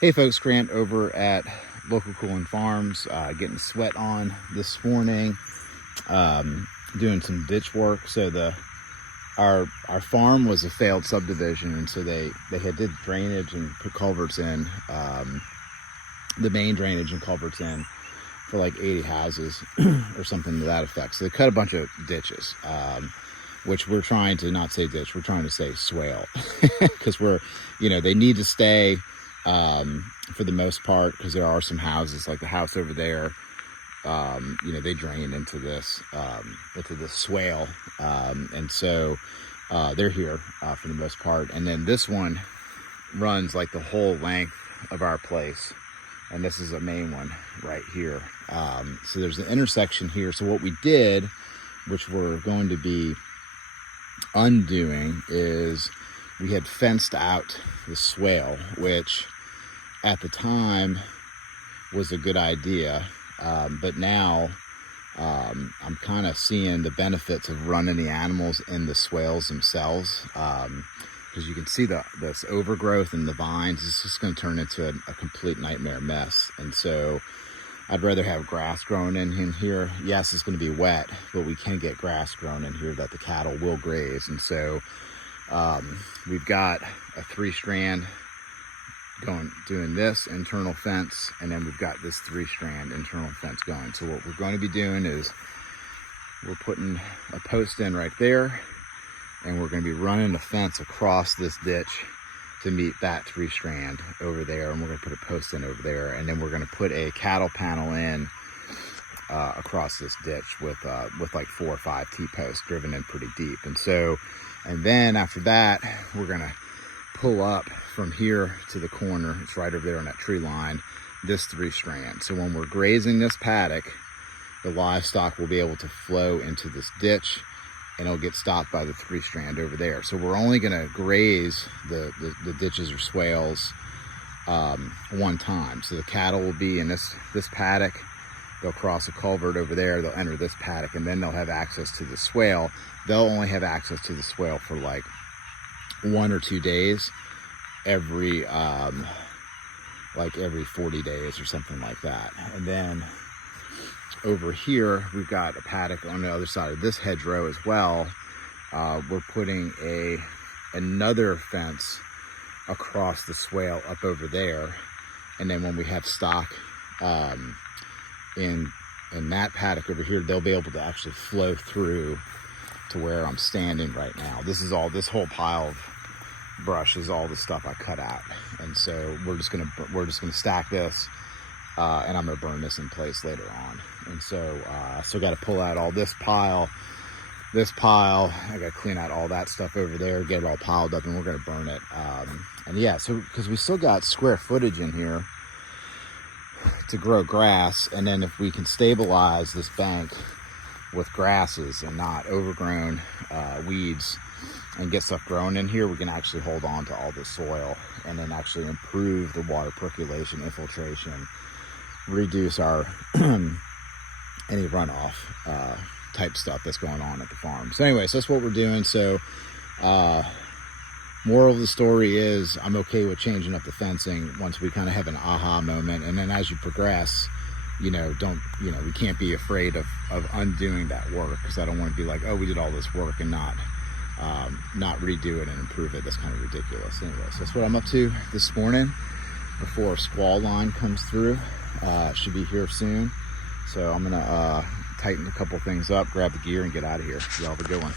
Hey folks, Grant over at Local Cooling Farms, getting sweat on this morning, doing some ditch work. So our farm was a failed subdivision, and so they did drainage and put culverts in, the main drainage and culverts in for like 80 houses or something to that effect. So they cut a bunch of ditches, which we're trying to not say ditch, we're trying to say swale, because they need to stay for the most part, because there are some houses like the house over there, they drain into this swale, and so they're here for the most part. And then this one runs like the whole length of our place, and this is a main one right here. So there's an intersection here. So what we did, which we're going to be undoing, is we had fenced out the swale, which at the time was a good idea, but now I'm kind of seeing the benefits of running the animals in the swales themselves, because you can see this overgrowth and the vines. It's just going to turn into a complete nightmare mess. And so I'd rather have grass growing in here. Yes, it's going to be wet, but we can get grass growing in here that the cattle will graze. And so we've got a 3-strand doing this internal fence, and then we've got this 3-strand internal fence going. So what we're going to be doing is we're putting a post in right there, and we're going to be running a fence across this ditch to meet that 3-strand over there, and we're going to put a post in over there, and then we're going to put a cattle panel in across this ditch with like 4 or 5 T-posts driven in pretty deep. And then after that, we're going to pull up from here to the corner. It's right over there on that tree line, this 3-strand. So when we're grazing this paddock, the livestock will be able to flow into this ditch, and it'll get stopped by the 3-strand over there. So we're only going to graze the ditches or swales one time. So the cattle will be in this paddock. They'll cross a culvert over there, they'll enter this paddock, and then they'll have access to the swale. They'll only have access to the swale for like 1 or 2 days every 40 days or something like that. And then over here, we've got a paddock on the other side of this hedgerow as well. We're putting another fence across the swale up over there. And then when we have stock in that paddock over here, they'll be able to actually flow through to where I'm standing right now. This whole pile of brush is all the stuff I cut out. And so we're just gonna stack this, and I'm gonna burn this in place later on. And so I still got to pull out all this pile. I got to clean out all that stuff over there, get it all piled up, and we're gonna burn it. And yeah, so because we still got square footage in here to grow grass, and then if we can stabilize this bank with grasses and not overgrown weeds, and get stuff growing in here, we can actually hold on to all the soil and then actually improve the water percolation, infiltration, reduce our any runoff type stuff that's going on at the farm. So anyways, that's what we're doing. So moral of the story is I'm okay with changing up the fencing once we kind of have an aha moment. And then as you progress, we can't be afraid of undoing that work, because I don't want to be like, oh, we did all this work and not redo it and improve it. That's kind of ridiculous. Anyway, so that's what I'm up to this morning before a squall line comes through. Should be here soon. So I'm gonna tighten a couple things up, grab the gear, and get out of here. Y'all have a good one.